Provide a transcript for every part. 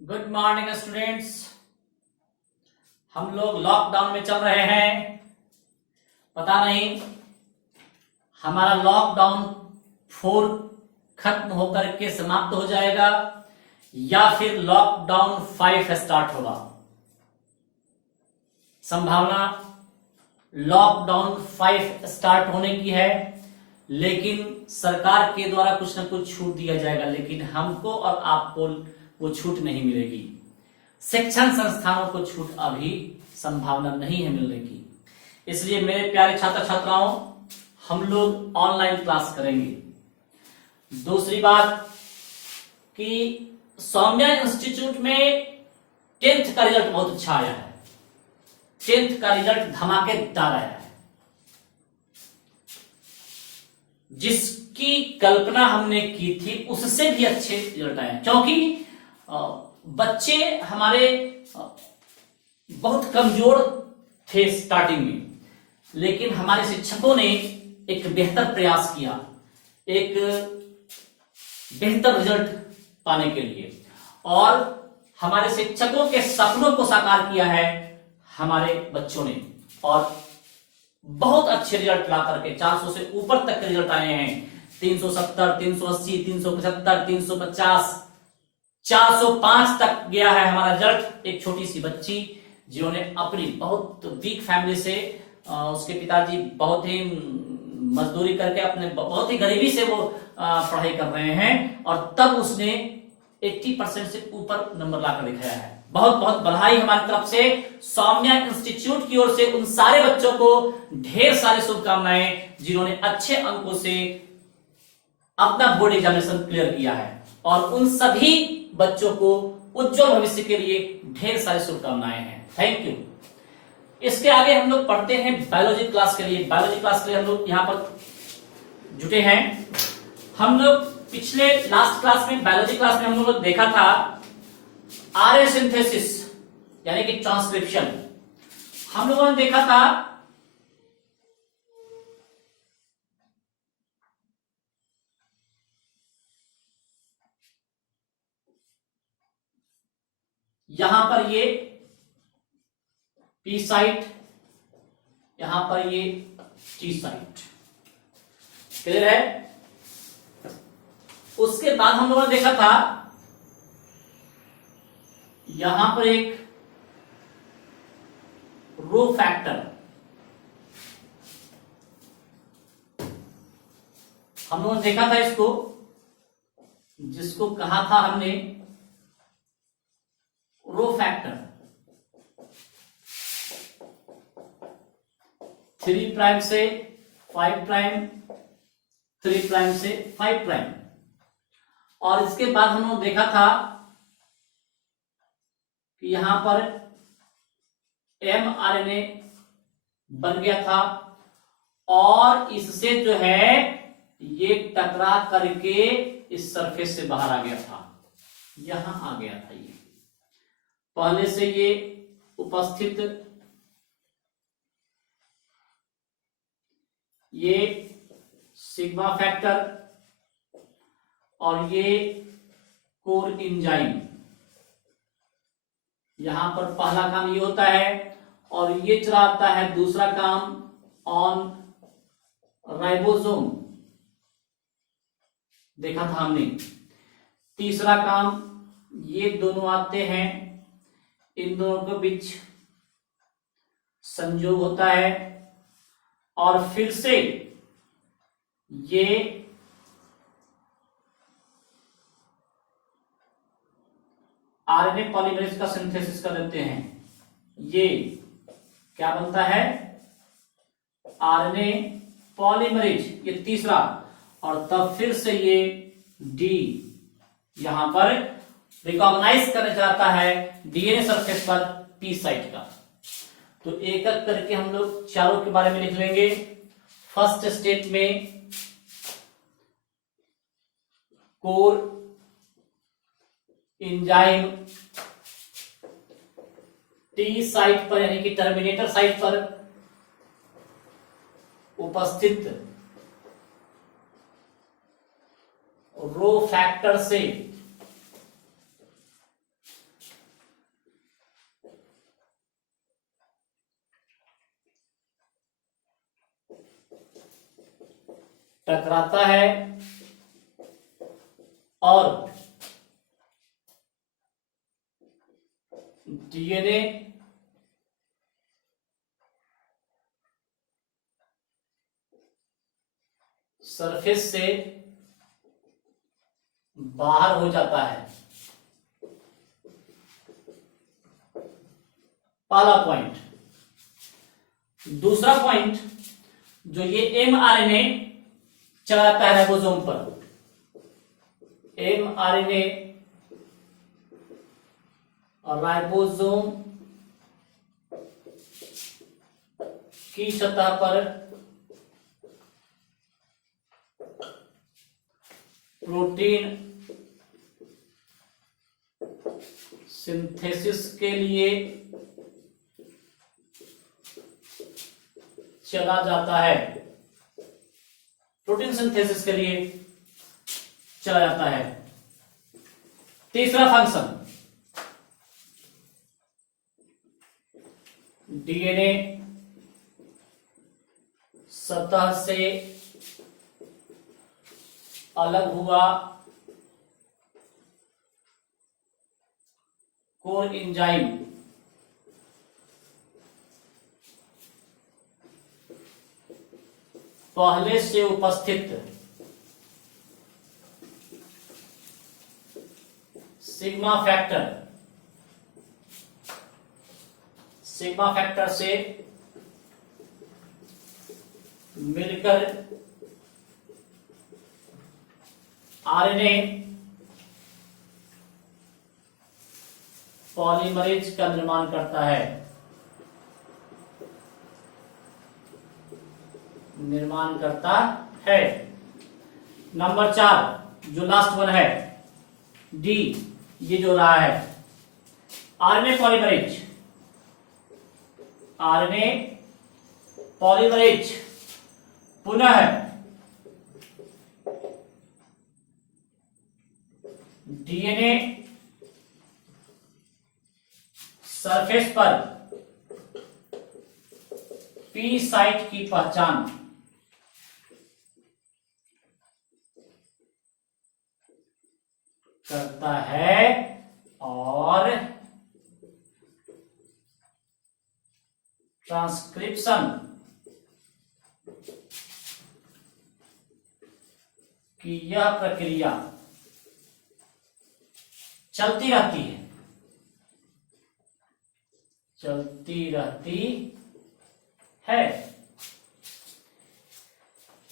Good morning students. हम लोग lockdown में चल रहे हैं। पता नहीं हमारा लॉकडाउन 4 खत्म होकर के समाप्त हो जाएगा या फिर लॉकडाउन 5 स्टार्ट होगा। संभावना लॉकडाउन 5 स्टार्ट होने की है, लेकिन सरकार के द्वारा कुछ न कुछ छूट दिया जाएगा, लेकिन हमको और आपको वो छूट नहीं मिलेगी। शिक्षण संस्थानों को छूट अभी संभावना नहीं है मिलने की। इसलिए मेरे प्यारे छात्र छात्राओं, हम लोग ऑनलाइन क्लास करेंगे। दूसरी बात कि सौम्या इंस्टीट्यूट में 10th का रिजल्ट बहुत अच्छा आया है। 10th का रिजल्ट धमाकेदार आया है, जिसकी कल्पना हमने की थी उससे भी अच्छे रिजल्ट आए हैं। क्योंकि बच्चे हमारे बहुत कमजोर थे स्टार्टिंग में, लेकिन हमारे शिक्षकों ने एक बेहतर प्रयास किया एक बेहतर रिजल्ट पाने के लिए, और हमारे शिक्षकों के सपनों को साकार किया है हमारे बच्चों ने, और बहुत अच्छे रिजल्ट ला करके 400 से ऊपर तक के रिजल्ट आए हैं। 370, 380, 375, 350, 405 तक गया है हमारा रिजल्ट। एक छोटी सी बच्ची जिन्होंने अपनी बहुत वीक फैमिली से, उसके पिताजी बहुत ही मजदूरी करके अपने बहुत ही गरीबी से वो पढ़ाई कर रहे हैं, और तब उसने 80% से ऊपर नंबर लाकर दिखाया है। बहुत बहुत बधाई हमारी तरफ से सौम्या इंस्टीट्यूट की ओर से उन सारे बच्चों को ढेर सारी शुभकामनाएं जिन्होंने अच्छे अंकों से अपना बोर्ड एग्जामिनेशन क्लियर किया है, और उन सभी बच्चों को उज्जवल भविष्य के लिए ढेर सारी शुभकामनाएं हैं। Thank you. इसके आगे हम लोग पढ़ते हैं बायोलॉजी क्लास के लिए। बायोलॉजी क्लास के लिए हम लोग यहाँ पर जुटे हैं। हम लोग पिछले लास्ट क्लास में, बायोलॉजी क्लास में हम लोग देखा था आरए सिंथेसिस यानी कि ट्रांसक्रिप्शन। हम लोगों ने देखा था यहां पर ये पी साइट, यहां पर ये टी साइट। क्लियर है? उसके बाद हम लोगों ने देखा था यहां पर एक रो फैक्टर, हम लोगों ने देखा था इसको, जिसको कहा था हमने रो फैक्टर। 3 प्राइम से 5 प्राइम, 3 प्राइम से 5 प्राइम। और इसके बाद हम लोग देखा था कि यहां पर mRNA बन गया था, और इससे जो है ये टकरा करके इस सरफेस से बाहर आ गया था, यहां आ गया था। ये पहले से ये उपस्थित ये सिग्मा फैक्टर और ये कोर एंजाइम, यहां पर पहला काम ये होता है, और ये चलाता है दूसरा काम ऑन राइबोसोम, देखा था हमने। तीसरा काम ये दोनों आते हैं, इन दोनों के बीच संयोग होता है, और फिर से ये आरएनए पॉलीमरेज का सिंथेसिस कर देते हैं। ये क्या बनता है? आरएनए पॉलीमरेज, ये तीसरा, और तब फिर से ये डी यहां पर रिकॉग्नाइज करने जाता है डीएनए सरफेस पर पी साइट का। तो एक एक करके हम लोग चारों के बारे में लिख लेंगे। फर्स्ट स्टेप में कोर एंजाइम टी साइट पर यानी कि टर्मिनेटर साइट पर उपस्थित रो फैक्टर से टकराता है और डीएनए सरफेस से बाहर हो जाता है। पहला पॉइंट। दूसरा पॉइंट, जो ये एमआरएनए चला जाता है राइबोसोम पर, एमआरएनए और राइबोसोम की सतह पर प्रोटीन सिंथेसिस के लिए चला जाता है, प्रोटीन सिंथेसिस के लिए चला जाता है। तीसरा फंक्शन, डीएनए सतह से अलग हुआ कोर एंजाइम पहले से उपस्थित सिग्मा फैक्टर से मिलकर आरएनए पॉलीमरेज का निर्माण करता है, नंबर 4 जो लास्ट वन है डी, ये जो रहा है आरएनए पॉलीमरेज पुनः डीएनए सरफेस पर पी साइट की पहचान करता है और ट्रांसक्रिप्शन की यह प्रक्रिया चलती रहती है।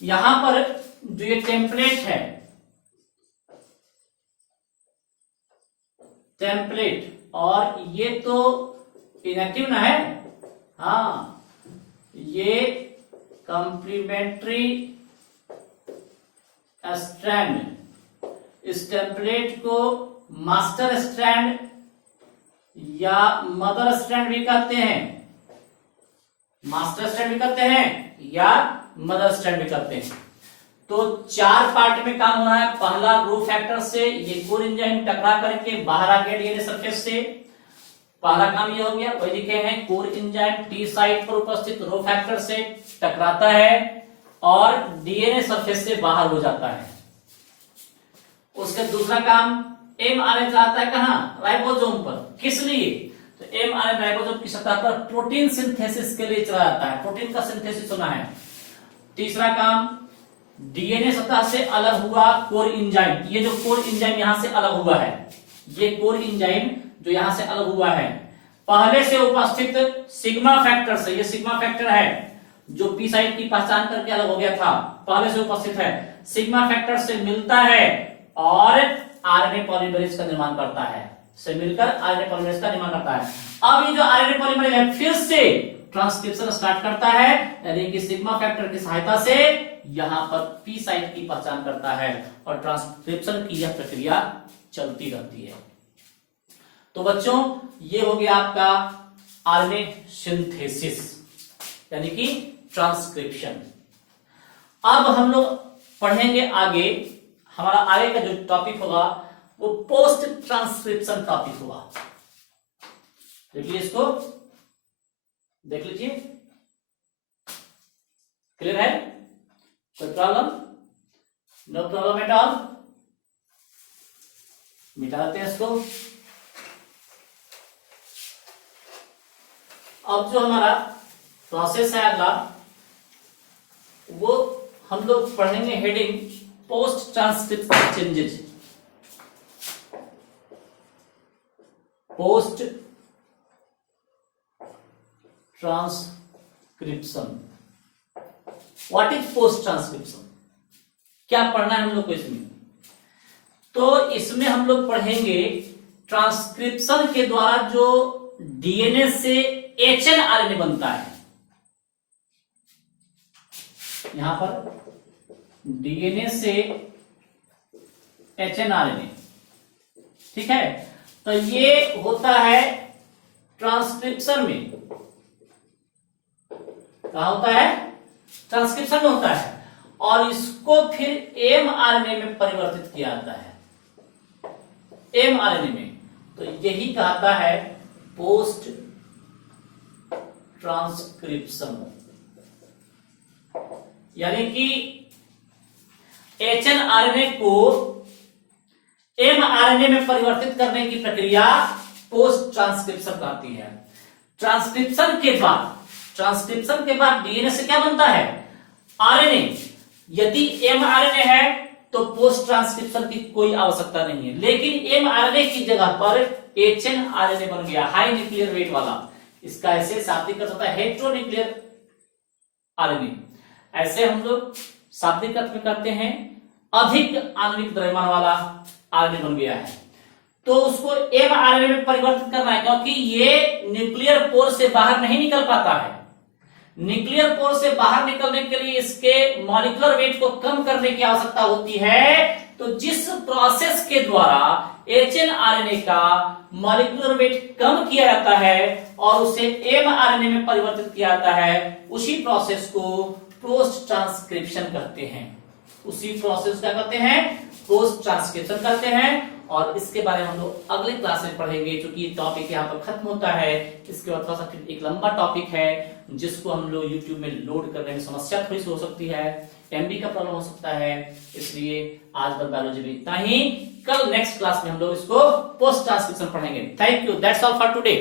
यहां पर जो ये टेम्पलेट है, और ये तो इनएक्टिव ना है, हाँ, ये कंप्लीमेंट्री स्ट्रैंड, इस टेम्पलेट को मास्टर स्ट्रैंड या मदर स्ट्रैंड भी कहते हैं, या मदर स्ट्रैंड भी कहते हैं। तो 4 पार्ट में काम हो रहा है। पहला ग्रुप फैक्टर से ये कोर एंजाइम टकरा करके बाहर आ गया डीएनए सरफेस से, पहला काम ये हो गया। वही लिखे हैं कोर एंजाइम टी साइट पर उपस्थित रो फैक्टर से टकराता है और डीएनए सरफेस से बाहर हो जाता है। उसका दूसरा काम एमआरएनए आता है कहां, राइबोसोम पर। किस लिए, तो एमआरएनए राइबोसोम की सतह पर प्रोटीन सिंथेसिस के लिए चला जाता है, प्रोटीन का सिंथेसिस होना है। तीसरा काम, डीएनए सतह से अलग हुआ कोर एंजाइम, ये जो कोर एंजाइम यहां से अलग हुआ है, ये कोर एंजाइम जो यहां से अलग हुआ है, पहले से उपस्थित सिग्मा फैक्टर से, ये सिग्मा फैक्टर है जो पी साइट की पहचान करके अलग हो गया था, पहले से उपस्थित है, सिग्मा फैक्टर से मिलता है और आरएनए पॉलीमरेज का निर्माण करता है, से मिलकर आरएनए पॉलीमरेज का निर्माण करता है। अब ये जो आरएनए पॉलीमरेज है फिर से ट्रांसक्रिप्शन स्टार्ट करता है, यानी कि सिग्मा फैक्टर की सहायता से यहां पर पी साइट की पहचान करता है और ट्रांसक्रिप्शन की यह प्रक्रिया चलती रहती है। तो बच्चों ये हो गया आपका आरएनए सिंथेसिस यानी कि ट्रांसक्रिप्शन। अब हम लोग पढ़ेंगे आगे, हमारा आगे का जो टॉपिक होगा वो पोस्ट ट्रांसक्रिप्शन टॉपिक होगा। देखिए इसको देख लीजिए, क्लियर है, कोई problem no problem at all, मिटा देते हैं इसको। अब जो हमारा प्रोसेस है अगला, वो हम लोग पढ़ेंगे heading post transcription changes. Post transcription, what is post transcription, क्या पढ़ना है हम लोग को इसमें? तो इसमें हम लोग पढ़ेंगे ट्रांसक्रिप्शन के द्वारा जो डीएनए से एचएनआरएनए बनता है। यहां पर डीएनए से एचएनआरएनए, ठीक है। तो ये होता है ट्रांसक्रिप्शन में, कहा होता है? ट्रांसक्रिप्शन में होता है, और इसको फिर एमआरएनए में परिवर्तित किया जाता है, एमआरएनए में। तो यही कहता है पोस्ट ट्रांसक्रिप्शन, यानी कि एचएनआरएनए को एमआरएनए में परिवर्तित करने की प्रक्रिया पोस्ट ट्रांसक्रिप्शन कहती है। ट्रांसक्रिप्शन के बाद डीएनए से क्या बनता है? आरएनए। यदि एमआरएनए है तो पोस्ट ट्रांसक्रिप्शन की कोई आवश्यकता नहीं है, लेकिन एमआरएनए की जगह पर एचएनआरएनए बन गया, हाई न्यूक्लियर वेट वाला। इसका ऐसे शाब्दिक अर्थ होता है हेट्रोन्यूक्लियर आरएनए। ऐसे हम लोग शाब्दिक अर्थ में करते हैं अधिक आणविक द्रव्यमान वाला आरएनए बन गया है, तो उसको एमआरएनए में परिवर्तित करना है, क्योंकि ये न्यूक्लियर पोर से बाहर नहीं निकल पाता है। न्यूक्लियर पोर से बाहर निकलने के लिए इसके मॉलिक्यूलर वेट को कम करने की आवश्यकता होती है। तो जिस प्रोसेस के द्वारा एचएनआरएनए का मॉलिक्यूलर वेट कम किया जाता है और उसे एमआरएनए में परिवर्तित किया जाता है, उसी प्रोसेस को पोस्ट ट्रांसक्रिप्शन कहते हैं। उसी प्रोसेस क्या कहते हैं? पोस्ट ट्रांसक्रिप्शन कहते हैं। और इसके बारे में हम लोग अगले क्लास में पढ़ेंगे, क्योंकि ये टॉपिक यहाँ पर खत्म होता है। इसके बाद थोड़ा सा एक लंबा टॉपिक है जिसको हम लोग YouTube में लोड करने में समस्या थोड़ी सी हो सकती है, एमबी का प्रॉब्लम हो सकता है। इसलिए आज बस बायोलॉजी में इतना ही। कल नेक्स्ट क्लास में हम लोग इसको पोस्ट ट्रांसक्रिप्शन पढ़ेंगे। Thank you, that's all for today.